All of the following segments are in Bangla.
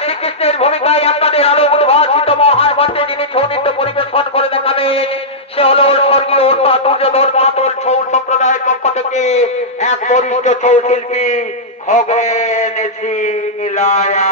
শ্রীকৃষ্ণের ভূমিকায় আপনাদের আলো উদ্ভাসিত মহান মঞ্চে যিনি ছৌ নৃত্য পরিবেশন করে দেখাবেন সে হল স্বর্গীয় দুর্যোধন মাতল ছৌ সম্প্রদায়ের পক্ষ থেকে এক বরিষ্ঠ ছৌ শিল্পী Khagen Singh Laya.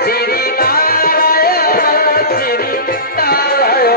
Sri Narayana, Sri Narayana.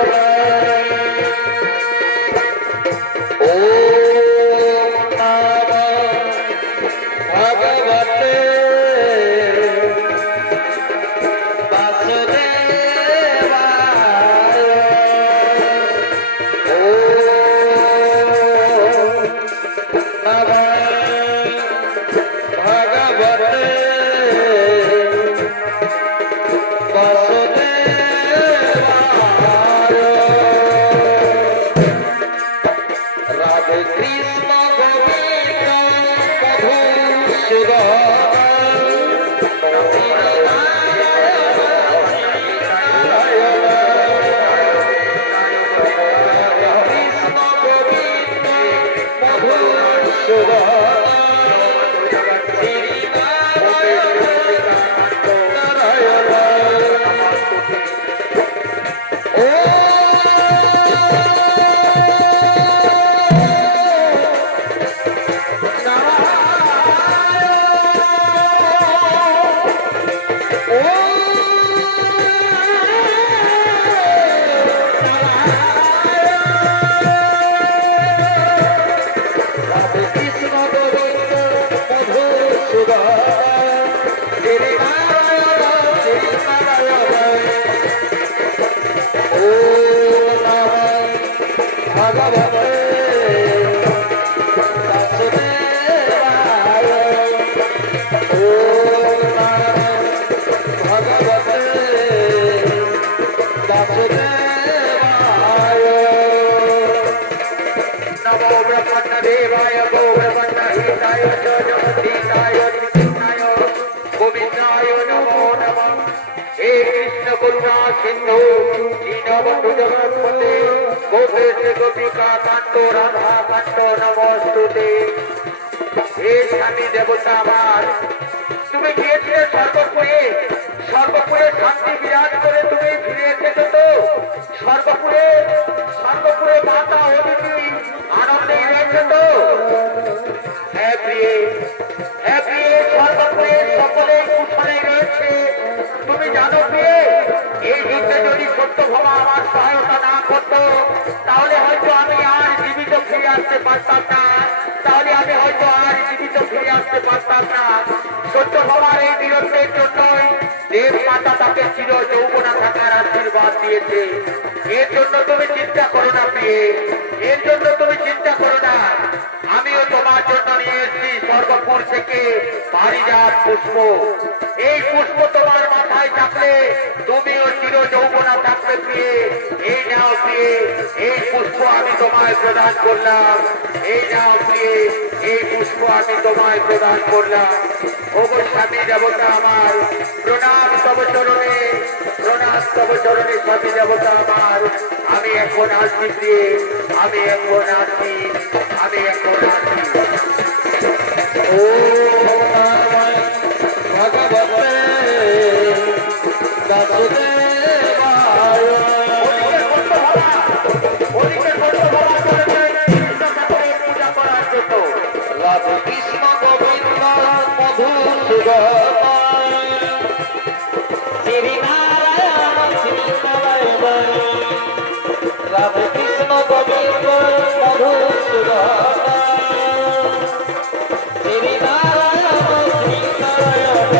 করুণা সিন্ধু দীনবন্ধু জগৎপতে গোপেশ গোপিকা কান্ত রাধা কান্ত নমস্তুতে। হে স্বামী দেবতা আমার, তুমি গিয়েছিলে সর্বপুরে, সর্বপুরে শান্তি বিরাজ করে তুমি ফিরে এসেছো তো? সর্বপুরে সর্বপুরে মাতা অদিতি আনন্দে রয়েছে তো? হ্যাঁ প্রিয়ে, হ্যাঁ প্রিয়ে, সর্বপুরে সকলে কুশলে রয়েছে। তুমি জানো প্রিয়ে, এই যুদ্ধে যদি সত্যভামা আমার সহায়তা না করতো তাহলে হয়তো আমি আর জীবিত ফিরে আসতে পারতাম না, তাহলে আমি হয়তো আর জীবিত ফিরে আসতে পারতাম না। সত্যভামার এই বীরত্বের জন্যই দেব মাতা তাকে চির যৌবনা থাকার আশীর্বাদ দিয়েছে। এর জন্য তুমি চিন্তা করো না প্রিয়ে, এর জন্য তুমি চিন্তা করো না। আমিও তোমার জন্য নিয়ে এসেছি সর্বপুর থেকে পারিজাত পুষ্প। এই পুষ্প তোমার মাথায় থাকলে তুমিও চির যৌবনা থাকবে প্রিয়ে। এই নাও প্রিয়ে, এই পুষ্প আমি তোমায় প্রদান করলাম। এই নাও প্রিয়ে, এই পুষ্প আমি তোমায় প্রদান করলাম। ওগো স্বামী দেবতা আমার, প্রণাম তব চরণে, প্রণাম তব চরণে স্বামী দেবতা আমার। আমি এখন আসছি প্রিয়ে, আমি এখন আসছি, আমি এখন আসছি। ও ভগবতে রাধে কৃষ্ণ গোবিন্দ মধুসূদন শ্রী নারায়ণ শ্রী নারায়ণ। রাধে কৃষ্ণ গোবিন্দ মধুসূদন শ্রী নারায়ণ শ্রী নারায়ণ।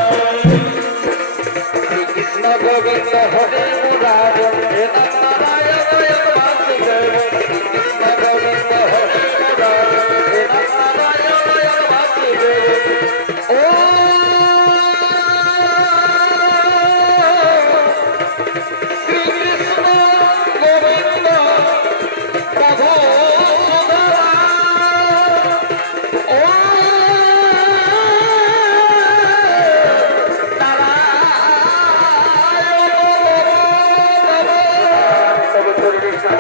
শ্রী কৃষ্ণ গোবিন্দ হরে মুরারি হে নারায়ণ বাসুদেব। শ্রী কৃষ্ণ গোবিন্দ হরে মুরারি হে নারায়ণ বাসুদেব। ও শ্রী কৃষ্ণ গোবিন্দ মধুসূদন। ও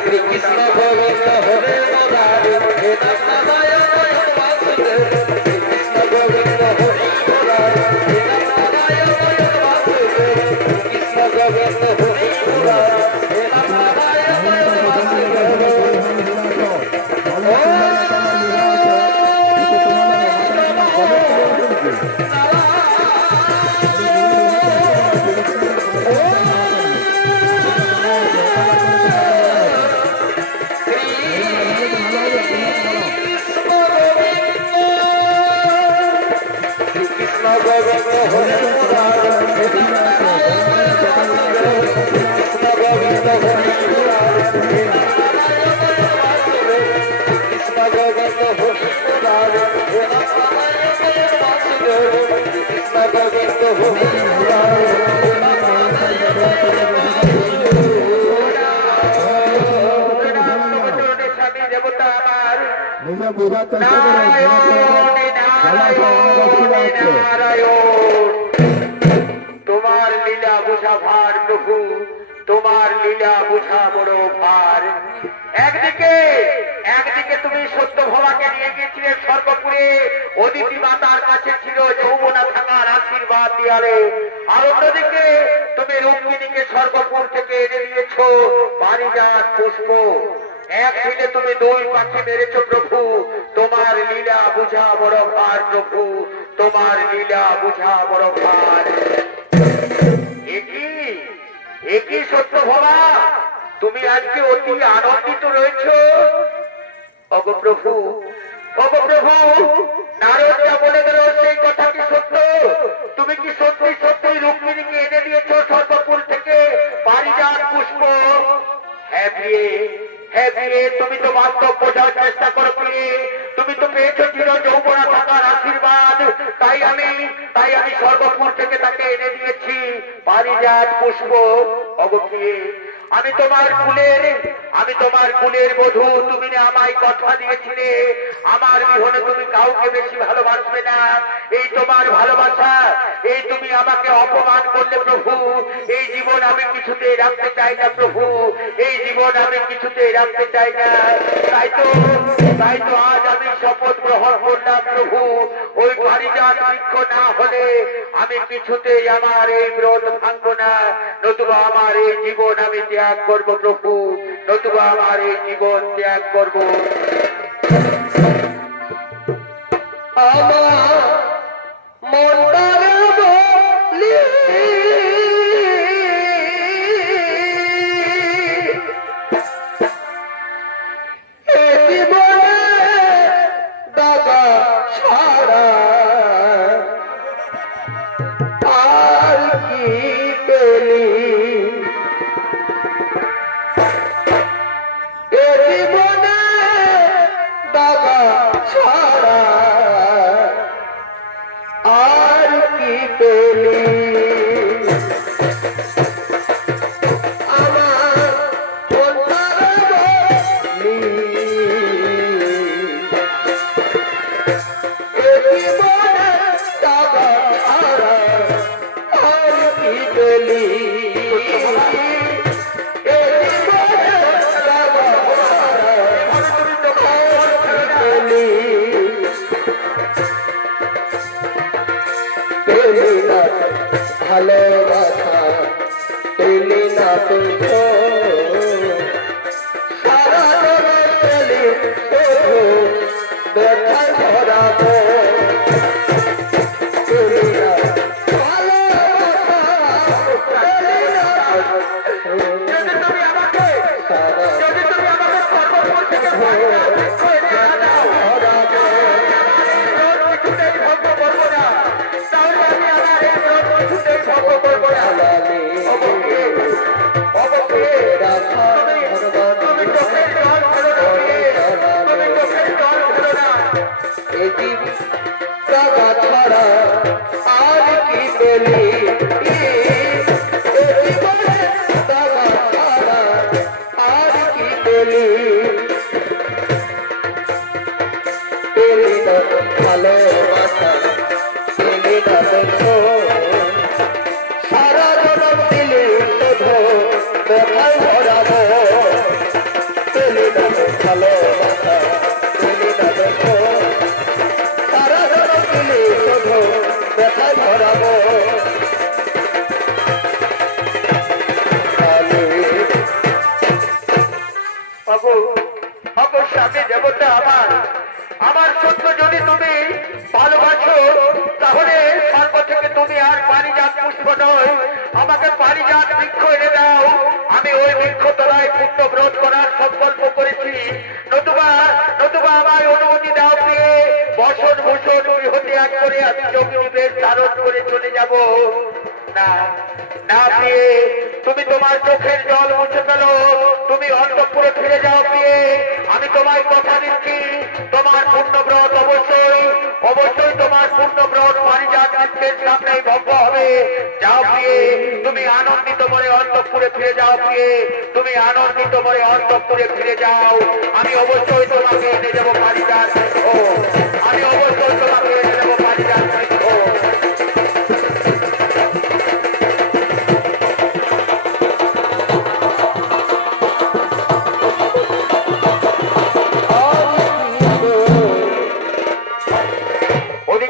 শ্রী কৃষ্ণ গোবিন্দ হরে মুরারি হে নারায়ণ বাসুদেব। শ্রী কৃষ্ণ গোবিন্দ হরে মুরারি হে নারায়ণ বাসুদেব। কৃষ্ণ গোবিন্দ হরে মুরারি হে নারায়ণ বাসুদেব। বোঝার চেষ্টা তোমার লীলা বুঝা ভার প্রভু, তোমার লীলা বুঝা বড় ভার। একদিকে একদিকে তুমি সত্যভামাকে নিয়ে গিয়েছিলে সর্বপুরে, অদিতি মাতার কাছে ছিল যৌবনা থাকার আশীর্বাদ দিয়ালে। আর অন্যদিকে তুমি রুক্মিণীকে সর্বপুর থেকে এনে দিয়েছ পারিজাত পুষ্প। এক দিনে তুমি দুই পাখি মেরেছ প্রভু, তোমার লীলা বুঝা বড় ভার প্রভু, তোমার লীলা বুঝা বড় ভার। একই সত্যভামা, তুমি আজকে অতি আনন্দিত রয়েছ। ওগো প্রভু, ওগো প্রভু, নারদ যা বলে গেল সেই কথা কি সত্য? তুমি কি সত্যি সত্যি রুক্মিণীকে এনে দিয়েছ সর্বপুর থেকে পারিজাত পুষ্প? হ্যাঁ প্রিয়ে, হ্যাঁ প্রিয়ে, তুমি তো বাস্তব বোঝার চেষ্টা করো প্রিয়ে। তুমি তো পেয়েছো চির যৌবনা থাকার আশীর্বাদ। তাই আমি সর্বপুর থেকে তাকে এনে দিয়েছি পারিজাত পুষ্প। ওগো প্রিয়ে, আমি তোমার কুলের আমি তোমার কুলের বধূ, তুমি না আমায় কথা দিয়েছিলে আমার বিহনে তুমি কাউকে বেশি ভালোবাসবে না। এই তোমার ভালোবাসা, এই তুমি আমাকে অপমান করলে প্রভু, এই জীবন আমি কিছুতেই রাখতে চাই না প্রভু, এই জীবন আমি কিছুতেই রাখতে চাই না। তাই তো আজ আমি শপথ গ্রহণ করলাম প্রভু, ওই পারিজাত বৃক্ষ না হলে আমি কিছুতেই আমার এই ব্রত ভাঙবো না, নতুবা আমার এই জীবন আমি ত্যাগ করব প্রভু, নতুবা আমার এই জীবন ত্যাগ করব। আমার মনটারে বলি এ জীবনে দাগা ছাড়া আর কি পেলি, এ জীবনে দাগা ছাড়া আর কি পেলি। আমার মনটারে বলি এ জীবনে দাগা ছাড়া আর কি পেলি, এ জীবনে দাগা ছাড়া আর কি পেলি। পেলি না ভালোবাসা, পেলি না তুঝো, সারা জীবন পেলি শুধু ব্যথায় ভরাবো। পেলি না ভালোবাসা, পেলি না যদি তুমি আমাকে সারা সর্বপুর থেকে কিছুতেই ভঙ্গ করবো না, তাহলে আমি আমার এই ব্রত কিছুতেই ভঙ্গ করবো না। তুমি চোখের জল ফেলো না, তুমি চোখের জল ফেলো না। ছাড়া আর কি পেলি, দাগা ছাড়া আর কি পেলি। পেলি না ভালোবাসা, পেলি না দেখো, সারা জনম দিলে শুধু ব্যথায় ভরাবো। পেলি না ভালোবাসা, পেলি না দেখো, সারা জনম দিলে শুধু ব্যথায় ভরাবো। স্বামী দেবতা আমার সত্য যদি তুমি ভালোবাসো, তাহলে সর্ব থেকে তুমি আর পারিজাত পুষ্প নয়, আমাকে পারিজাত বৃক্ষ এনে দাও। আমি ওই বৃক্ষ তলায় পূর্ণ ব্রত করার সংকল্প করেছি, নতুবা আমায় অনুমতি দাও দিয়ে বসন ভূষণ গৃহ ত্যাগ করে আমি যোগীদের ধারণ করে চলে যাব। না না প্রিয়ে, তুমি তোমার চোখের জল মুছে ফেলো, তুমি অন্তঃপুরে ফিরে যাও প্রিয়ে। আমি তোমায় কথা দিচ্ছি, তোমার পূর্ণব্রত অবশ্যই তোমার পূর্ণব্রত পারিজাত বৃক্ষের সামনে ভঙ্গ হবে। যাও প্রিয়ে, তুমি আনন্দিত মনে অন্তঃপুরে ফিরে যাও প্রিয়ে, তুমি আনন্দিত মনে অন্তঃপুরে ফিরে যাও। আমি অবশ্যই তোমাকে এনে দেবো পারিজাত।